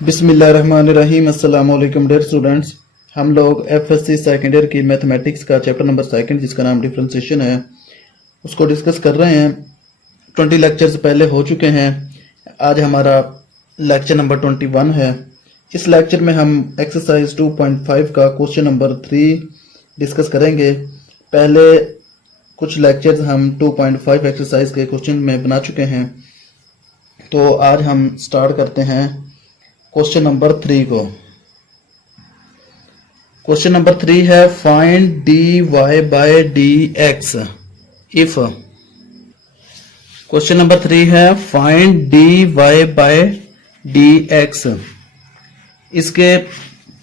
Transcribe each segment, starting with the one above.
बिस्मिल्लाहिर्रहमानिर्रहीम। अस्सलाम वालेकुम डियर स्टूडेंट्स। हम लोग एफएससी सेकेंड ईयर की मैथमेटिक्स का चैप्टर नंबर सेकंड जिसका नाम डिफरेंशिएशन है उसको डिस्कस कर रहे हैं। 20 लेक्चर्स पहले हो चुके हैं। आज हमारा लेक्चर नंबर 21 है। इस लेक्चर में हम एक्सरसाइज 2.5 का क्वेश्चन नंबर 3 डिस्कस करेंगे। पहले कुछ लेक्चर्स हम 2.5 एक्सरसाइज के क्वेश्चन में बना चुके हैं, तो आज हम स्टार्ट करते हैं क्वेश्चन नंबर 3 को। क्वेश्चन नंबर 3 है find d Y by D x if. Question number 3 है find d Y by D x. इसके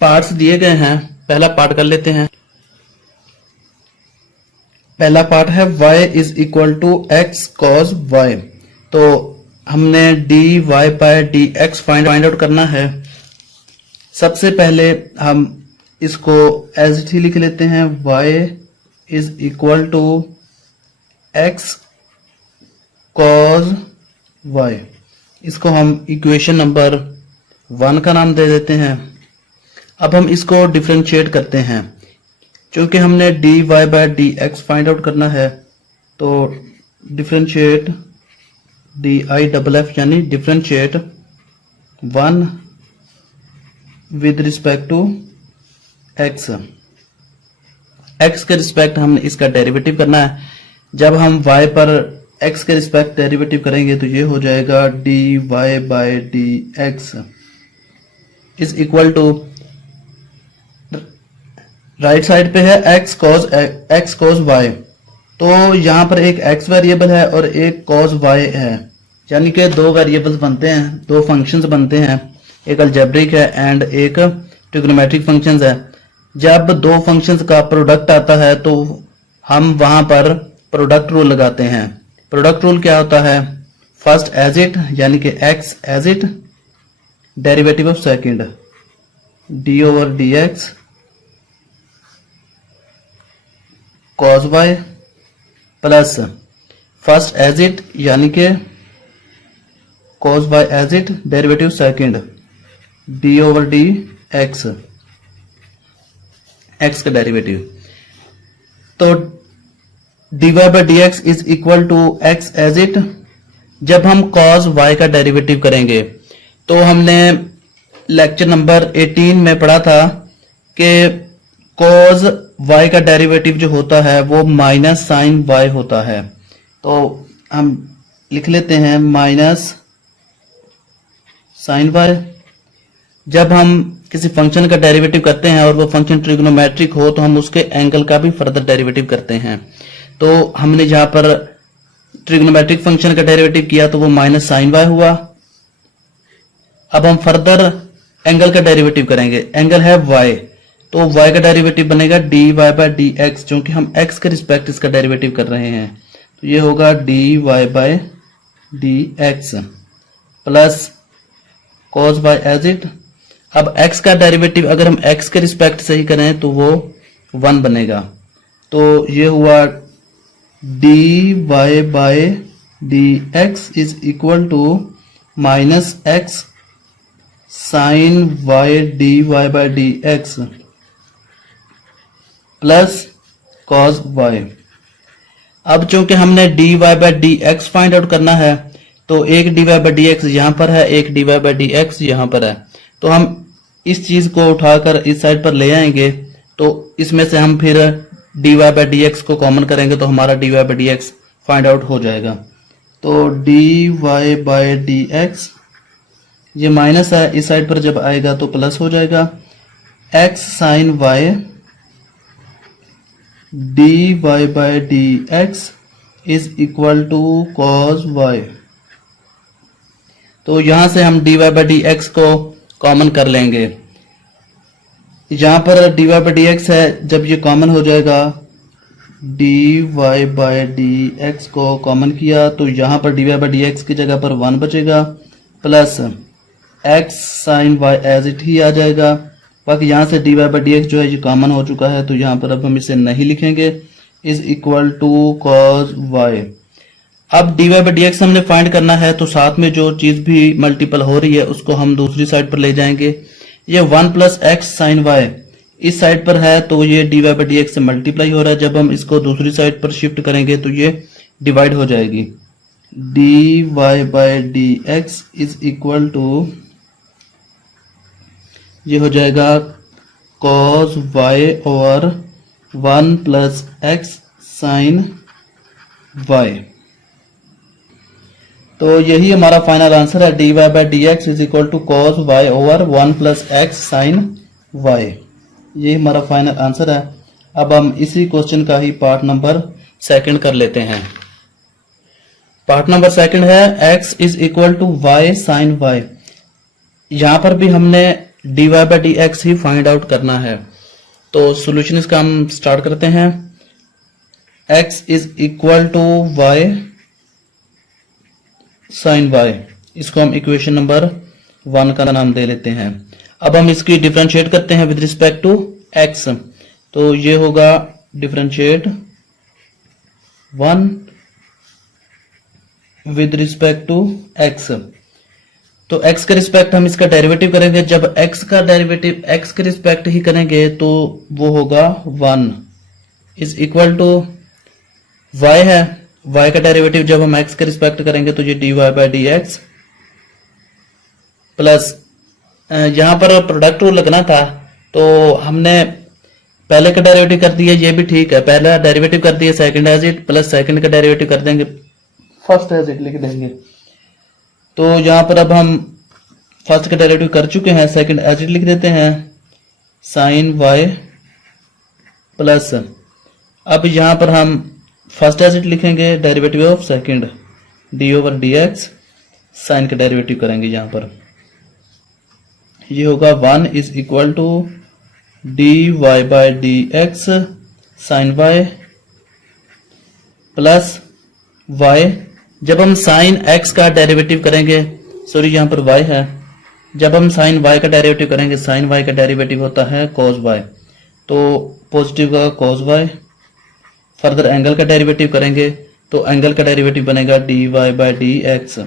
पार्ट्स दिए गए हैं। पहला पार्ट कर लेते हैं। पहला पार्ट है y is equal to x cos y. तो हमने D Y by D x find out करना है। सबसे पहले हम इसको एज इट ही लिख लेते हैं। y is equal to x cos y. इसको हम इक्वेशन नंबर 1 का नाम दे देते हैं। अब हम इसको डिफरेंशिएट करते हैं। क्योंकि हमने D Y by D x find out करना है, तो differentiate D I double F यानी differentiate 1 with respect to X. X के रिस्पेक्ट हमने इसका डेरिवेटिव करना है। जब हम y पर x के रिस्पेक्ट डेरिवेटिव करेंगे तो ये हो जाएगा d Y by D x is equal to, right side पे है x cos y। तो यहां पर एक x वेरिएबल है और एक cos y है, यानी कि दो वेरिएबल्स बनते हैं, दो फंक्शंस बनते हैं। एक अलजेब्रिक है एंड एक ट्रिग्नोमेट्रिक फंक्शंस है। जब दो फंक्शंस का प्रोडक्ट आता है तो हम वहां पर प्रोडक्ट रूल लगाते हैं। प्रोडक्ट रूल क्या होता है? फर्स्ट एज इट यानी कि x as it, derivative of second d over D x cos y plus first as it यानी कि cos y as it, derivative second d over D x, x का derivative. तो dy by D x is equal to x as it. जब हम cos y का derivative करेंगे तो हमने लेक्चर नंबर 18 में पढ़ा था कि cos y का डेरिवेटिव जो होता है वो माइनस साइन y होता है। तो हम लिख लेते हैं माइनस साइन y। जब हम किसी फंक्शन का डेरिवेटिव करते हैं और वो फंक्शन ट्रिग्नोमेट्रिक हो तो हम उसके एंगल का भी फर्दर डेरिवेटिव करते हैं। तो हमने जहां पर ट्रिग्नोमेट्रिक फंक्शन का डेरिवेटिव किया तो वो माइनस साइन y हुआ। अब हम फर्दर एंगल का डेरिवेटिव करेंगे। एंगल है y, तो y का डेरिवेटिव बनेगा d Y by D x, क्योंकि हम x के रिस्पेक्ट इसका डेरिवेटिव कर रहे हैं। तो ये होगा d Y by D x plus cos y as it. अब x का डेरिवेटिव अगर हम x के रिस्पेक्ट से ही करें तो वो 1 बनेगा। तो ये हुआ d Y by D x is equal to minus x sine y d Y by D x plus cos y। अब चूंकि हमने D Y by D x find out करना है, तो एक d Y by D x यहां पर है, एक d Y by D x यहां पर है। तो हम इस चीज को उठाकर इस साइड पर ले आएंगे। तो इसमें से हम फिर d Y by D x को कॉमन करेंगे तो हमारा d Y by D x find out हो जाएगा। तो d Y by D x, ये माइनस है, इस साइड पर जब आएगा तो प्लस हो जाएगा। X sine y d Y by D x is equal to cos y. तो यहां से हम d Y by D x को कॉमन कर लेंगे। यहां पर d Y by D x है, जब ये कॉमन हो जाएगा, d Y by D x को कॉमन किया तो यहां पर d Y by D x की जगह पर 1 बचेगा plus x sine y as it ही आ जाएगा। बाकी यहां से d Y by D x जो है ये कॉमन हो चुका है, तो यहां पर अब हम इसे नहीं लिखेंगे। Is equal to cos y. अब dy बाई डी एक्स हमने फाइंड करना है, तो साथ में जो चीज भी मल्टीपल हो रही है उसको हम दूसरी साइड पर ले जाएंगे। ये 1 प्लस एक्स साइन वाई इस साइड पर है, तो ये dy बाई डी एक्स से मल्टीप्लाई हो रहा है। जब हम इसको दूसरी साइड पर शिफ्ट करेंगे तो ये डिवाइड हो जाएगी। dy by D x is equal to, ये हो जाएगा cos y over 1 plus x sine y। तो यही हमारा फाइनल आंसर है, dy by D x is equal to cos y over 1 plus x sine y। ये हमारा फाइनल आंसर है। अब हम इसी क्वेश्चन का ही पार्ट नंबर सेकंड कर लेते हैं। पार्ट नंबर सेकंड है x is equal to y sine y। यहां पर भी हमने dy बाई डी एक्स ही फाइंड आउट करना है। तो सॉल्यूशन इसका हम स्टार्ट करते हैं। x is equal to y sine y, इसको हम इक्वेशन नंबर 1 का नाम दे लेते हैं। अब हम इसकी डिफरेंशिएट करते हैं विद रिस्पेक्ट टू x। तो ये होगा differentiate 1 with respect to x। तो x के रिस्पेक्ट हम इसका डेरिवेटिव करेंगे। जब x का डेरिवेटिव x के रिस्पेक्ट ही करेंगे तो वो होगा 1 इज इक्वल टू y है, y का डेरिवेटिव जब हम x के रिस्पेक्ट करेंगे तो ये dy by D x plus यहां पर प्रोडक्ट रूल लगना था, तो हमने पहले का डेरिवेटिव कर दिया, ये भी ठीक है। पहला डेरिवेटिव कर दिया second as it, plus second का डेरिवेटिव कर देंगे फर्स्ट एज इट लिख देंगे। तो यहां पर अब हम फर्स्ट का डेरिवेटिव कर चुके हैं, सेकंड एज इट लिख देते हैं साइन y प्लस, अब यहां पर हम फर्स्ट एज इट लिखेंगे derivative of second d over D x, sine का डेरिवेटिव करेंगे यहां पर। ये होगा 1 is equal to dy by D x sine y plus y। जब हम साइन x का डेरिवेटिव करेंगे, सॉरी यहां पर y है, जब हम साइन y का डेरिवेटिव करेंगे, साइन y का डेरिवेटिव होता है cos y, तो पॉजिटिव का cos y। फर्दर एंगल का डेरिवेटिव करेंगे तो एंगल का डेरिवेटिव बनेगा dy बाई डी एक्स।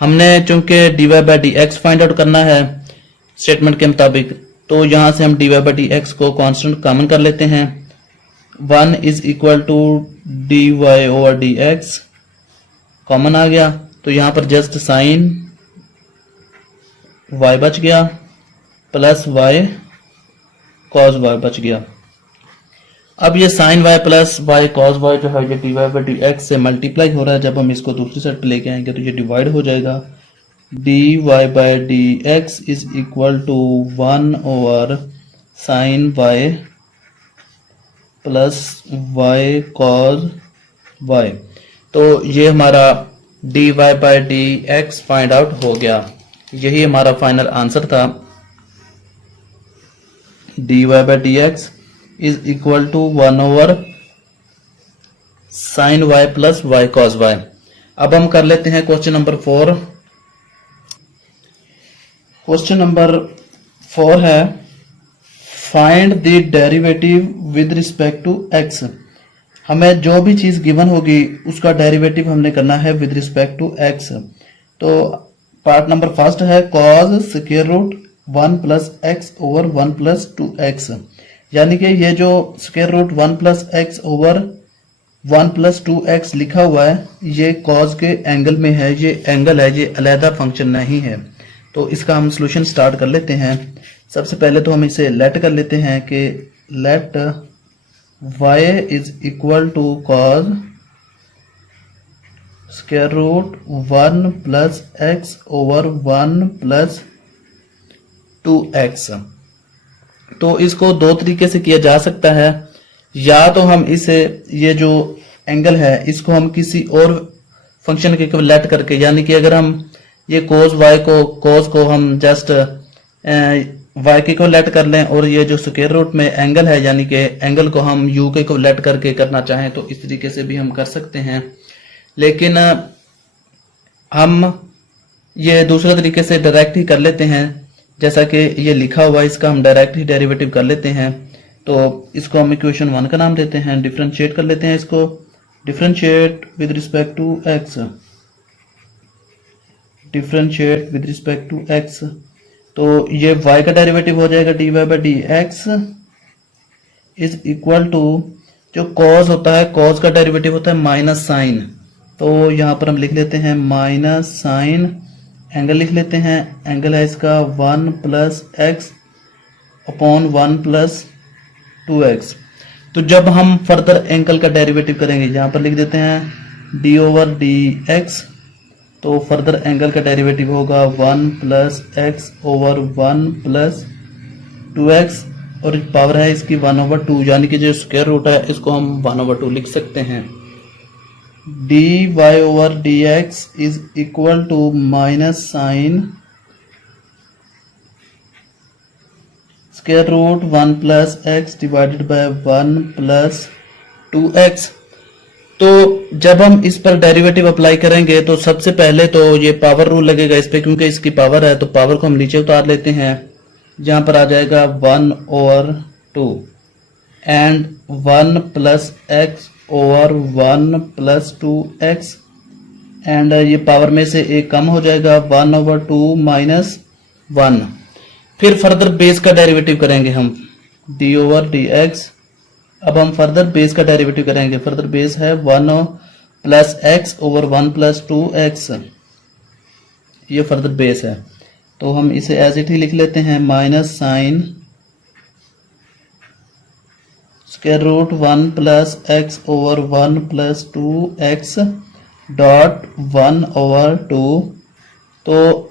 हमने चूंकि dy by D x find out करना है स्टेटमेंट के मुताबिक, तो यहां से हम dy बाई डी एक्स को कांस्टेंट कॉमन कर लेते हैं। 1 is equal to dy over D X common आ गया, तो यहां पर जस्ट साइन y बच गया प्लस y cos y बच गया। अब ये sine y plus y cos y जो है ये dy बाई डी एक्स से मल्टीप्लाई हो रहा है। जब हम इसको दूसरी साइड पे लेके आएंगे तो ये डिवाइड हो जाएगा। dy by D x is equal to 1 over sine y plus y cos y। तो ये हमारा dy by D x find out हो गया। यही हमारा फाइनल आंसर था, dy by D x is equal to 1 over sine y plus y cos y। अब हम कर लेते हैं क्वेश्चन नंबर 4। क्वेश्चन नंबर 4 है find the derivative with respect to x। हमें जो भी चीज गिवन होगी उसका डेरिवेटिव हमने करना है विद रिस्पेक्ट टू x। तो पार्ट नंबर फर्स्ट है cos square root 1 plus X over 1 plus 2x, यानी कि ये जो square root 1 plus X over 1 plus 2x लिखा हुआ है ये cos के एंगल में है, ये एंगल है, ये अलहदा फंक्शन नहीं है। तो इसका हम सोल्यूशन स्टार्ट कर लेते हैं। सबसे पहले तो हम इसे लेट कर लेते हैं कि let y is equal to cos square root 1 plus X over 1 plus 2x। तो इसको दो तरीके से किया जा सकता है, या तो हम इसे ये जो एंगल है इसको हम किसी और फंक्शन के इक्विवेलेंट करके, यानी कि अगर हम ये cos को हम जस्ट y के इक्विवेलेंट कर लें और ये जो स्क्वायर रूट में एंगल है यानी कि एंगल को हम u के इक्विवेलेंट करके करना चाहें तो इस तरीके से भी हम कर सकते हैं। लेकिन हम ये दूसरे तरीके से डायरेक्ट ही कर लेते हैं, जैसा कि ये लिखा हुआ है इसका हम डायरेक्ट ही डेरिवेटिव कर लेते हैं। तो इसको हम इक्वेशन 1 का नाम देते हैं, डिफरेंशिएट कर लेते हैं इसको। Differentiate with respect to X, differentiate with respect to X, तो ये y का डेरिवेटिव हो जाएगा dy by D x is equal to, जो cos होता है cos का डेरिवेटिव होता है माइनस साइन, तो यहाँ पर हम लिख लेते हैं माइनस साइन, एंगल लिख लेते हैं, एंगल है इसका 1 plus x upon 1 plus 2x। तो जब हम फर्दर एंगल का डेरिवेटिव करेंगे, यहाँ पर लिख देते हैं d ओवर डी एक्स, तो फर्दर एंगल का डेरिवेटिव होगा 1 plus X over 1 plus 2x, और पावर है इसकी 1 ओवर 2, यानी कि जो स्क्वायर रूट है इसको हम 1 ओवर 2 लिख सकते हैं। D Y over D x is equal to minus sine square root 1 plus X divided by 1 plus 2x। तो जब हम इस पर डेरिवेटिव अप्लाई करेंगे तो सबसे पहले तो ये पावर रूल लगेगा इस पे, क्योंकि इसकी पावर है, तो पावर को हम नीचे उतार लेते हैं, जहां पर आ जाएगा 1 over 2 and 1 plus X over 1 plus 2x, and ये पावर में से एक कम हो जाएगा 1 ओवर 2 माइनस 1। फिर फर्दर बेस का डेरिवेटिव करेंगे हम d ओवर डी एक्स। अब हम फर्दर बेस का डेरिवेटिव करेंगे, फर्दर बेस है 1 plus X over 1 plus 2x, ये फर्दर बेस है, तो हम इसे एज इट ही लिख लेते हैं minus sine square root 1 plus X over 1 plus 2x dot 1 over 2, तो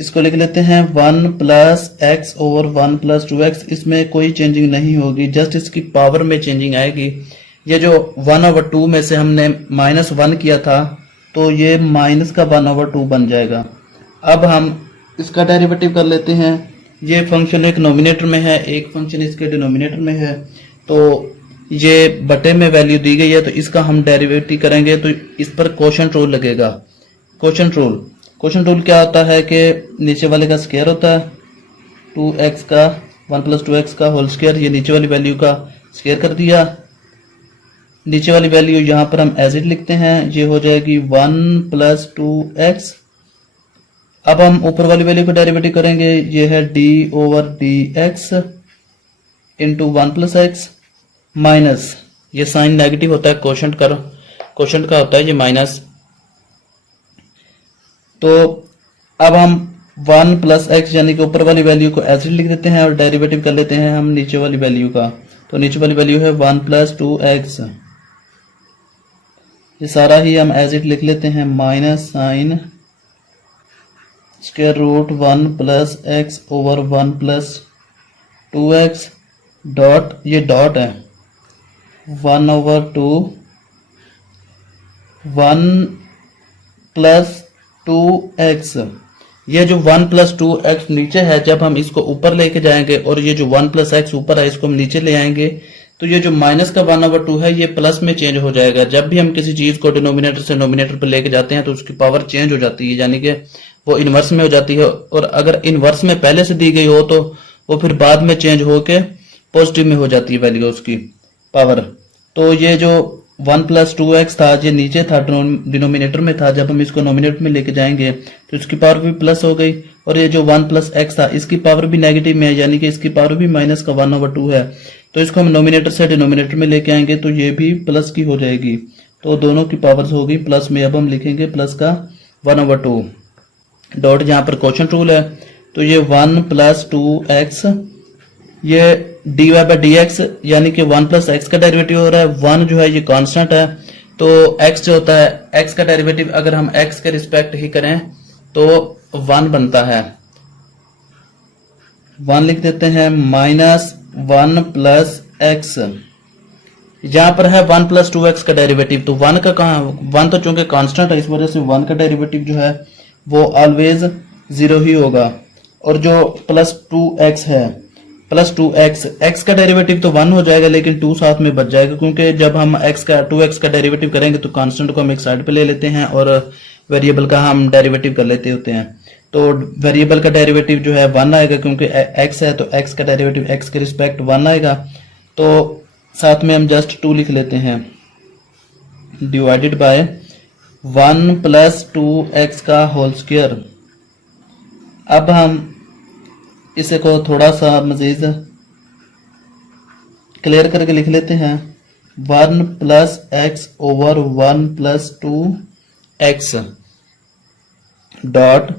इसको लिख लेते हैं 1 plus X over 1 plus 2x। इसमें कोई चेंजिंग नहीं होगी, जस्ट इसकी पावर में चेंजिंग आएगी। ये जो 1 ओवर 2 में से हमने माइनस 1 किया था, तो ये माइनस का 1 ओवर 2 बन जाएगा। अब हम इसका डेरिवेटिव कर लेते हैं। ये फंक्शन एक नोमिनेटर में है, एक फंक्शन इसके डिनोमिनेटर में है, तो ये बटे में वैल्यू दी गई है, तो इसका हम डेरिवेटिव करेंगे तो इस पर क्वोशंट रूल लगेगा। क्वोशंट रूल क्या होता है कि नीचे वाले का स्क्वायर होता है 2x का 1 प्लस 2x का होल स्क्वायर, ये नीचे वाली वैल्यू का स्क्वायर कर दिया। नीचे वाली वैल्यू यहाँ पर हम एज इट लिखते हैं, ये हो जाएगी 1 प्लस 2x। अब हम ऊपर वाली वैल्यू का डेरिवेटिव करेंगे, ये है d over D x into 1 plus x minus, ये साइन नेगेटिव होता है, क्वोशंट का होता है ये माइनस। तो अब हम 1 प्लस एक्स यानी कि ऊपर वाली वैल्यू को एज इट लिख देते हैं और डेरिवेटिव कर लेते हैं हम नीचे वाली वैल्यू का, तो नीचे वाली वैल्यू है 1 प्लस 2x। ये सारा ही हम एज इट लिख लेते हैं minus sine square root 1 plus X over 1 plus 2x dot, ये डॉट है 1 ओवर 2 1 प्लस 2x। ये जो 1 प्लस 2x नीचे है, जब हम इसको ऊपर लेके जाएंगे और ये जो 1 प्लस x ऊपर है इसको हम नीचे ले आएंगे, तो ये जो माइनस का 1 ओवर 2 है ये प्लस में चेंज हो जाएगा। जब भी हम किसी चीज को डिनोमिनेटर से नोमिनेटर पर लेके जाते हैं तो उसकी पावर चेंज हो जाती है, यानी कि वो इनवर्स में हो जाती है, और अगर इनवर्स में पहले से दी गई हो तो वो फिर बाद में चेंज होके पॉजिटिव में हो जाती है वैल्यू उसकी पावर। तो ये जो 1 प्लस 2x था ये नीचे था, डिनोमिनेटर में था, जब हम इसको नोमिनेटर में लेके जाएंगे तो इसकी पावर भी प्लस हो गई, और ये जो 1 प्लस एक्स था इसकी पावर भी नेगेटिव में है, यानी कि इसकी पावर भी माइनस का 1 ओवर 2 है। तो इसको हम नोमिनेटर से डिनोमिनेटर में लेके आएंगे तो ये भी प्लस की हो जाएगी, तो दोनों की पावर्स होगी प्लस में। अब हम लिखेंगे प्लस का 1 ओवर 2 डॉट, यहाँ पर क्वोशंट रूल है, तो ये 1 प्लस 2x, ये dy बाई डी एक्स यानी कि 1 प्लस एक्स का डेरिवेटिव हो रहा है। 1 जो है ये कांस्टेंट है, तो x जो होता है x का डेरिवेटिव अगर हम x के रिस्पेक्ट ही करें तो 1 बनता है। 1 लिख देते हैं माइनस 1 प्लस एक्स, यहाँ पर है 1 प्लस 2x का डेरिवेटिव, तो 1 का कहाँ, 1 तो चूंकि कांस्टेंट है इस वजह से 1 का डेरिवेटिव जो है वो ऑलवेज 0 ही होगा। और जो प्लस 2x है, प्लस 2x, x का डेरिवेटिव तो 1 हो जाएगा लेकिन 2 साथ में बच जाएगा, क्योंकि जब हम 2x का डेरिवेटिव करेंगे तो कांस्टेंट को हम एक साइड पे ले लेते हैं और वेरिएबल का हम डेरिवेटिव कर लेते होते हैं। तो वेरिएबल का डेरिवेटिव जो है 1 आएगा, क्योंकि x है तो x का डेरिवेटिव x के रिस्पेक्ट 1 आएगा, तो साथ में हम जस्ट 2 लिख लेते हैं। डिवाइडेड बाय 1 प्लस 2x का होल स्क्वायर। अब हम इसे को थोड़ा सा मजीद क्लियर करके लिख लेते हैं। 1 plus X over 1 plus 2x dot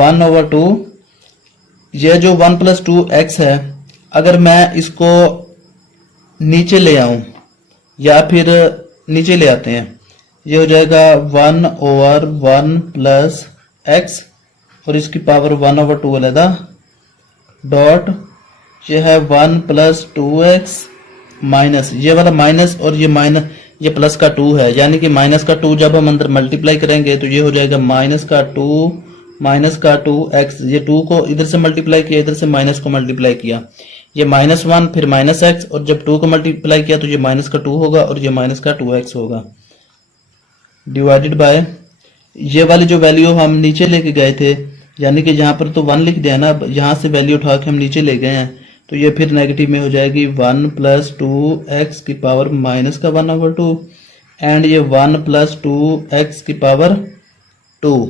1 over 2। यह जो 1 प्लस 2x है, अगर मैं इसको नीचे ले आऊं या फिर नीचे ले आते हैं, ये हो जाएगा 1 ओवर 1 प्लस एक्स और इसकी पावर 1 ओवर 2 अलहदा डॉट ये है 1 प्लस 2x माइनस ये वाला माइनस और ये माइनस ये प्लस का 2 है, यानी कि माइनस का 2 जब हम अंदर मल्टीप्लाई करेंगे तो ये हो जाएगा माइनस का 2x। ये 2 को इधर से मल्टीप्लाई किया, इधर से माइनस को मल्टीप्लाई किया, ये -1 फिर -x और जब 2 को मल्टीप्लाई किया तो ये माइनस का 2 होगा और ये माइनस का 2x होगा डिवाइडेड बाय ये वाली जो वैल्यू हम नीचे लेके गए थे, यानी कि यहाँ पर तो 1 लिख दिया ना, यहाँ से वैल्यू उठा के हम नीचे ले गए हैं तो ये फिर नेगेटिव में हो जाएगी 1 प्लस 2x की पावर माइनस का 1 ओवर 2 एंड ये 1 प्लस 2x की पावर 2।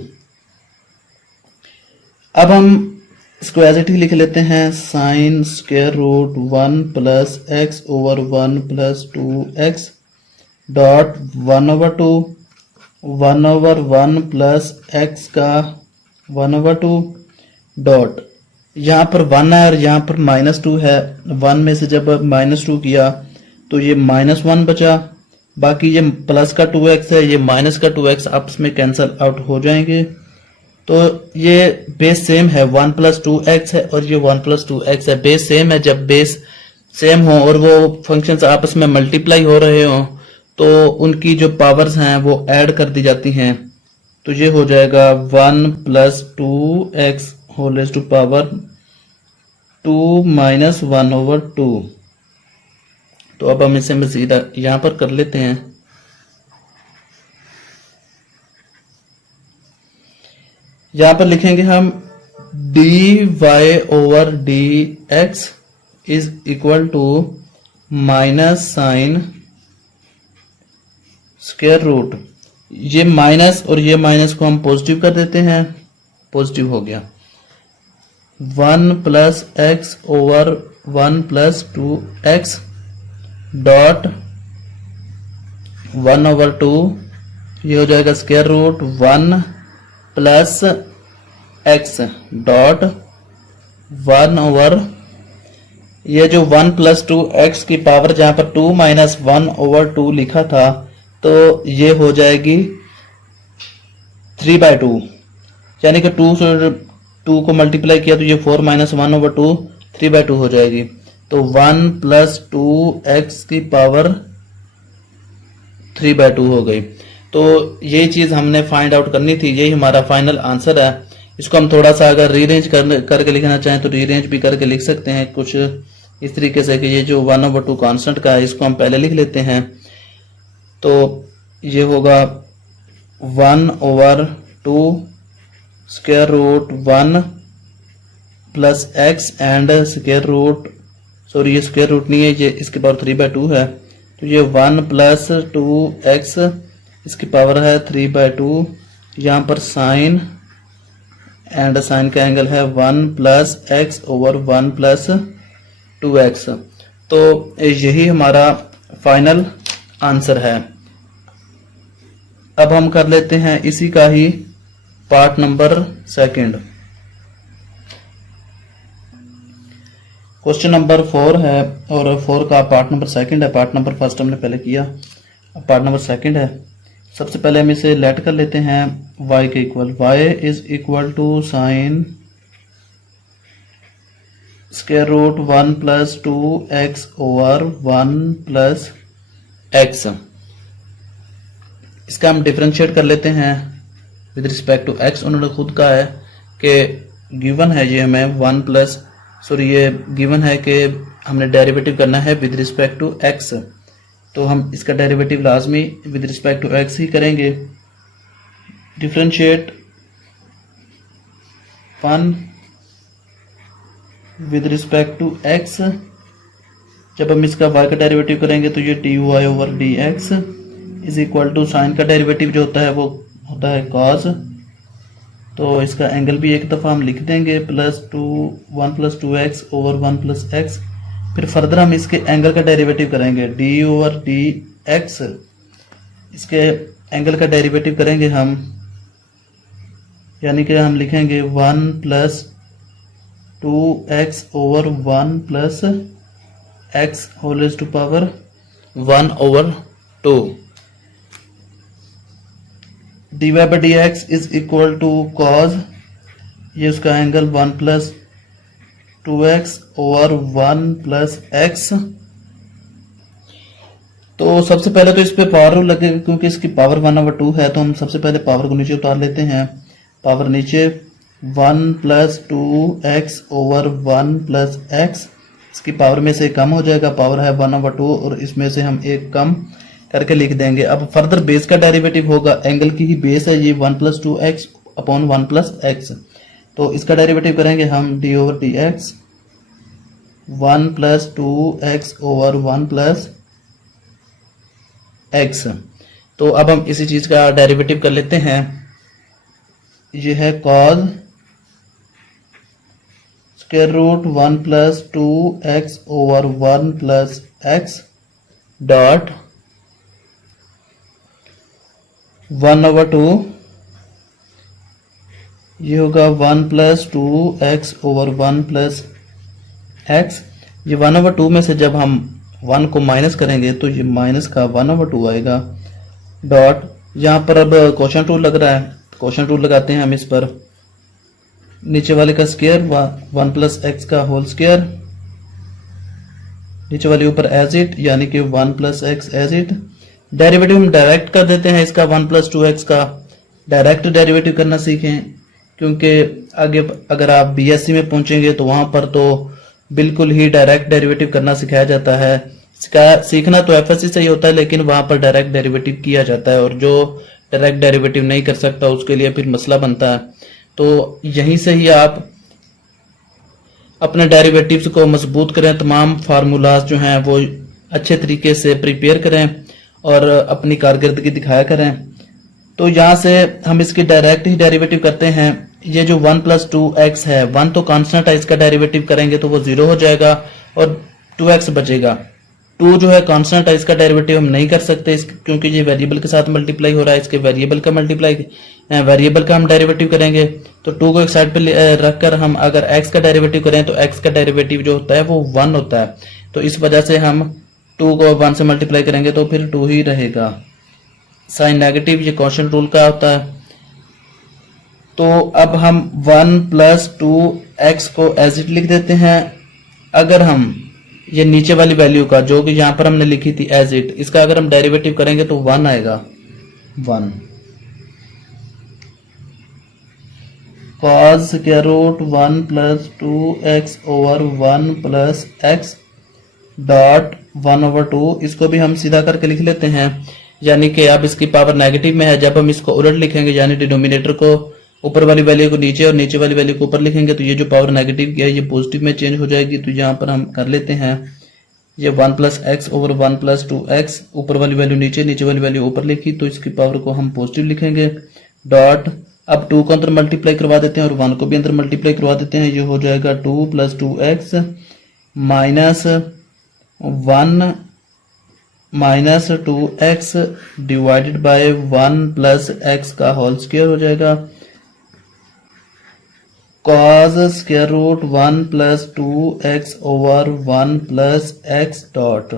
अब हम इसको एज इट ही लिख लेते हैं sine square root 1 plus X over 1 plus 2x dot 1 over 2 1 over 1 plus X का 1 ओवर 2 डॉट यहाँ पर 1 है और यहाँ पर -2 है। 1 में से जब -2 किया तो ये -1 बचा, बाकी ये प्लस का 2x है, ये माइनस का 2x आपस में कैंसल आउट हो जाएंगे। तो ये बेस सेम है, 1 प्लस 2x है और ये 1 प्लस 2x है। बेस सेम है, जब बेस सेम हो और वो फंक्शंस आपस में मल्टीप्लाई हो रहे हो तो उनकी जो पावर्स हैं वो ऐड कर दी जाती हैं। तो ये हो जाएगा 1 plus 2x whole raise to power 2 minus 1 over 2। तो अब हम इसे मजीद यहां पर कर लेते हैं। यहां पर लिखेंगे हम dy over dx is equal to minus sine square root, ये माइनस और ये माइनस को हम पॉजिटिव कर देते हैं, पॉजिटिव हो गया 1 plus X over 1 plus 2x dot 1 over 2, ये हो जाएगा square root 1 plus X dot 1 over ये जो 1 प्लस 2x की पावर जहां पर 2 माइनस 1 ओवर 2 लिखा था तो ये हो जाएगी 3/2, यानी कि 2 को मल्टीप्लाई किया तो ये 4 माइनस 1 ओवर 2 3/2 हो जाएगी। तो 1 प्लस 2x की पावर 3/2 हो गई। तो ये चीज हमने फाइंड आउट करनी थी, यही हमारा फाइनल आंसर है। इसको हम थोड़ा सा अगर रीअरेंज करके लिखना चाहें तो रीअरेंज भी करके लिख सकते हैं कुछ इस तरीके से कि ये जो 1 ओवर 2 कांस्टेंट का है इसको हम पहले लिख लेते हैं। तो ये होगा 1 over 2 square root 1 plus X and square root, sorry ये स्क्वायर रूट नहीं है, ये इसकी पावर 3/2 है। तो ये 1 प्लस 2x इसकी पावर है 3/2। यहाँ पर साइन एंड साइन का एंगल है 1 plus X over 1 plus 2x। तो यही हमारा फाइनल आंसर है। अब हम कर लेते हैं इसी का ही पार्ट नंबर 2। क्वेश्चन नंबर 4 है और 4 का पार्ट नंबर 2 है। पार्ट नंबर 1 हमने पहले किया, अब पार्ट नंबर 2 है। सबसे पहले हम इसे लेट कर लेते हैं y के equal. y is equal to sine square root 1 plus 2x over 1 plus x। इसका हम डिफरेंशिएट कर लेते हैं विद रिस्पेक्ट टू x। उन्होंने खुद कहा है कि गिवन है ये हमें 1 प्लस ये गिवन है कि हमने डेरिवेटिव करना है विद रिस्पेक्ट टू x, तो हम इसका डेरिवेटिव लाजमी विद रिस्पेक्ट टू x ही करेंगे। Differentiate 1 with respect to x, जब हम इसका y का डेरिवेटिव करेंगे तो ये dy over dx is equal to sine का डेरिवेटिव जो होता है वो होता है कॉस, तो इसका एंगल भी एक दफ़ा हम लिख देंगे +1 + 2x ओवर 1 + x। फिर फर्दर हम इसके एंगल का डेरिवेटिव करेंगे d/dx, इसके एंगल का डेरिवेटिव करेंगे हम, यानी कि हम लिखेंगे 1 + 2x over 1 + x whole raised to power 1/2। dy/dx is equal to cos, ये उसका एंगल 1 + 2x ओवर 1 + x। तो सबसे पहले तो इस पे पावर रूल लगेगा, क्योंकि इसकी पावर 1/2 है, तो हम सबसे पहले पावर को नीचे उतार लेते हैं। पावर नीचे 1 + 2x ओवर 1 + x, इसकी पावर में से कम हो जाएगा, पावर है 1/2 और इसमें से हम एक कम करके लिख देंगे। अब फर्दर बेस का डेरिवेटिव होगा, एंगल की ही बेस है ये 1 + 2x अपॉन 1 + x, तो इसका डेरिवेटिव करेंगे हम d/dx 1 + 2x ओवर 1 + x। तो अब हम इसी चीज का डेरिवेटिव कर लेते हैं। ये है cos √1 + 2x over 1 + x dot 1/2, ये होगा 1 + 2x ओवर 1 + x। ये 1/2 में से जब हम 1 को माइनस करेंगे तो ये माइनस का 1/2 आएगा, डॉट यहाँ पर अब क्वोशंट रूल लग रहा है, क्वोशंट रूल लगाते हैं हम इस पर। नीचे वाले का स्क्वायर 1 + x का होल स्क्वायर, नीचे वाले ऊपर एज इट, यानी कि 1 + x एज इट। डेरिवेटिव हम डायरेक्ट कर देते हैं इसका, 1 + 2x का डायरेक्ट डेरिवेटिव करना सीखें, क्योंकि आगे अगर आप बीएससी में पहुंचेंगे तो वहां पर तो बिल्कुल ही डायरेक्ट डेरिवेटिव करना सिखाया जाता है। सीखना तो एफएससी से ही होता है, लेकिन वहां पर डायरेक्ट डेरिवेटिव किया जाता है, और जो डायरेक्ट डेरिवेटिव नहीं कर सकता उसके लिए फिर मसला बनता है। तो यहीं से ही आप अपने डेरिवेटिव्स को मजबूत करें, तमाम फार्मूलाज जो हैं वो अच्छे तरीके से प्रिपेयर करें और अपनी कारकर्दगी दिखाया करें। तो यहाँ से हम इसकी डायरेक्ट ही डेरिवेटिव करते हैं। ये जो 1 + 2x है, 1 तो कांस्टेंट है, इसका डेरिवेटिव करेंगे तो वो 0 हो जाएगा और 2x बचेगा। 2 जो है कांस्टेंट है, इसका डेरिवेटिव हम नहीं कर सकते क्योंकि ये वेरिएबल के साथ मल्टीप्लाई हो रहा है, इसके वेरिएबल का हम डेरिवेटिव करेंगे। तो 2 को एक साइड पे रखकर हम अगर x का डेरिवेटिव करें तो x का डेरिवेटिव जो होता है वो 1 होता है, तो इस वजह से हम 2 को 1 से मल्टीप्लाई करेंगे तो फिर 2 ही रहेगा। साइन नेगेटिव ये क्वोशंट रूल का होता है। तो अब हम 1 + 2x को एज इट लिख देते हैं। अगर हम ये नीचे वाली वैल्यू का, जो कि यहां पर हमने लिखी थी एज इट, इसका अगर हम डेरिवेटिव करेंगे तो 1 आएगा, 1 cos √1 + 2x over 1 + x dot 1/2। इसको भी हम सीधा करके लिख लेते हैं, यानी कि अब इसकी पावर नेगेटिव में है। जब हम इसको उलट लिखेंगे, यानी डिनोमिनेटर को ऊपर वाली वैल्यू को नीचे और नीचे वाली वैल्यू को ऊपर लिखेंगे, तो ये जो पावर नेगेटिव की है ये पॉजिटिव में चेंज हो जाएगी। तो यहाँ पर हम कर लेते हैं, ये 1 + x ओवर 1 + 2x, ऊपर वाली वैल्यू नीचे, नीचे वाली वैल्यू ऊपर लिखी, तो इसकी पावर को हम पॉजिटिव लिखेंगे, डॉट अब 2 को अंदर मल्टीप्लाई करवा देते हैं और 1 को भी अंदर मल्टीप्लाई करवा देते हैं। ये हो जाएगा 2 + 2x minus 1 minus 2x divided by 1 + x का होल स्क्वायर हो जाएगा। cos √1 + 2x over 1 + x dot,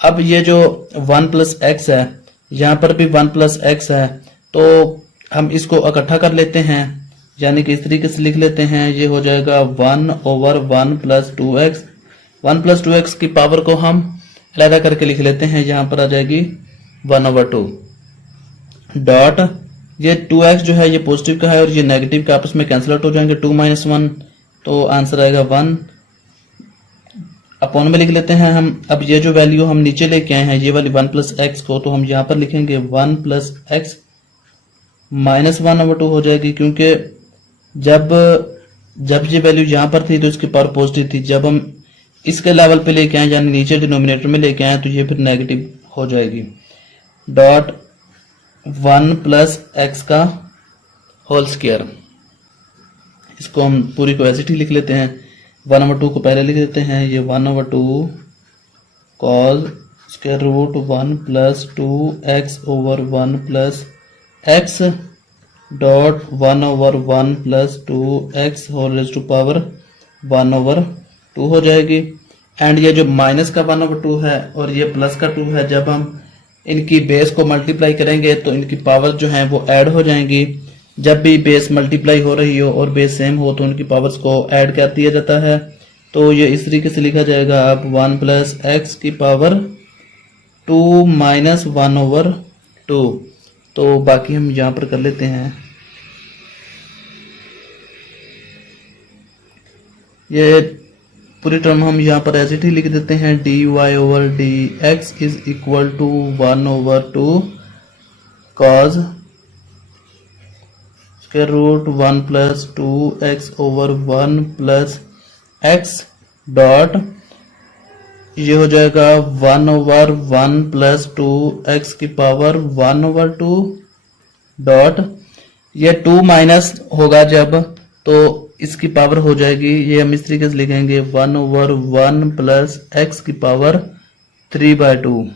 अब ये जो 1 + x है, यहाँ पर भी 1 + x है, तो हम इसको इकट्ठा कर लेते हैं, यानी कि इस तरीके से लिख लेते हैं। ये हो जाएगा 1 ओवर 1 + 2x। 1 + 2x की पावर को हम अलग करके लिख लेते हैं, यहाँ पर आ जाएगी 1/2 डॉट, ये 2x जो है ये पॉजिटिव का है और ये नेगेटिव का आपस में कैंसिल आउट हो जाएंगे, 2 - 1, तो आंसर आएगा 1। अपॉन में लिख लेते हैं हम। अब ये जो वैल्यू हम नीचे लेके आए हैं, ये वाली 1 + x को, तो हम यहाँ पर लिखेंगे 1 + x माइनस 1/2 हो जाएगी, क्योंकि जब ये वैल्यू यहाँ पर थी तो इसकी पावर पॉजिटिव थी, जब हम इसके लेवल पे लेके आए यानी नीचे डिनोमिनेटर में लेके आए तो ये फिर नेगेटिव हो जाएगी। डॉट 1 प्लस एक्स का होल स्क्वायर। इसको हम पूरी को ऐसे ही लिख लेते हैं। 1/2 को पहले लिख देते हैं, ये 1/2 cos square root 1 plus 2x over 1 plus X dot 1/1 plus 2x whole raise to power 1/2 हो जाएगी। एंड ये जो माइनस का 1/2 है और ये प्लस का 2 है, जब हम इनकी बेस को मल्टीप्लाई करेंगे तो इनकी पावर जो है वो ऐड हो जाएंगी। जब भी बेस मल्टीप्लाई हो रही हो और बेस सेम हो तो उनकी पावर्स को ऐड कर दिया जाता है। तो ये इस तरीके से लिखा जाएगा, अब 1 प्लस एक्स की पावर 2 माइनस 1/2। तो बाकी हम यहाँ पर कर लेते हैं। ये पूरी टर्म हम यहाँ पर ऐसे ही लिख देते हैं, dy over D x is equal to 1/2 cos square root 1 plus 2x over 1 plus X dot ये हो जाएगा 1/1 प्लस 2x की पावर 1/2 डॉट ये 2 माइनस होगा जब, तो इसकी पावर हो जाएगी, ये हम इस तरीके से लिखेंगे 1/1 प्लस एक्स की पावर 3/2।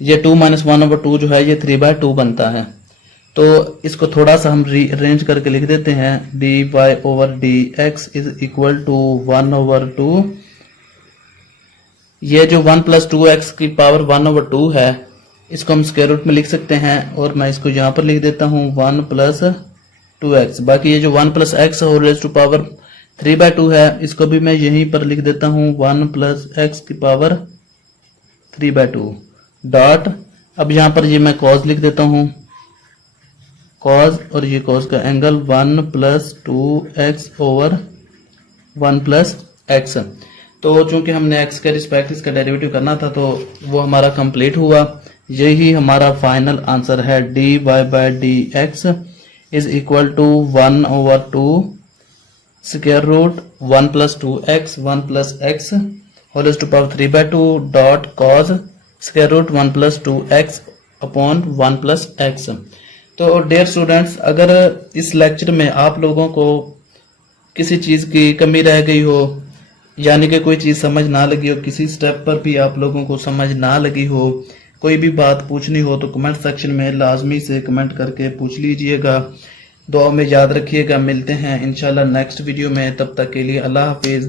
ये 2 माइनस 1/2 जो है ये 3/2 बनता है। तो इसको थोड़ा सा हम रीअरेंज करके लिख देते हैं, dy over D x is equal to 1/2। ये जो 1 प्लस 2x की पावर 1/2 है इसको हम स्क्वायर रूट में लिख सकते हैं, और मैं इसको यहाँ पर लिख देता हूँ 1 प्लस 2x। बाकी ये जो 1 plus X whole raise to power 3/2 है इसको भी मैं यहीं पर लिख देता हूँ 1 प्लस एक्स की पावर 3/2 डॉट, अब यहाँ पर ये मैं कॉस लिख देता हूँ, कॉस और ये कॉस का angle 1 plus 2x over 1 plus X. तो चूंकि हमने x के रिस्पेक्ट इसका डेरिवेटिव करना था तो वो हमारा कंप्लीट हुआ। यही हमारा फाइनल आंसर है, dy by D x is equal to 1/2 square root 1 plus 2x 1 plus X whole raise to power 3/2 dot cos square root 1 plus 2x upon 1 plus X. तो डियर स्टूडेंट्स, अगर इस lecture में आप लोगों को किसी चीज़ की कमी रह गई हो, यानी कि कोई चीज़ समझ ना लगी हो, किसी स्टेप पर भी आप लोगों को समझ ना लगी हो, कोई भी बात पूछनी हो तो कमेंट सेक्शन में लाजमी से कमेंट करके पूछ लीजिएगा। दुआ में याद रखिएगा। मिलते हैं इंशाल्लाह नेक्स्ट वीडियो में, तब तक के लिए अल्लाह हाफिज़।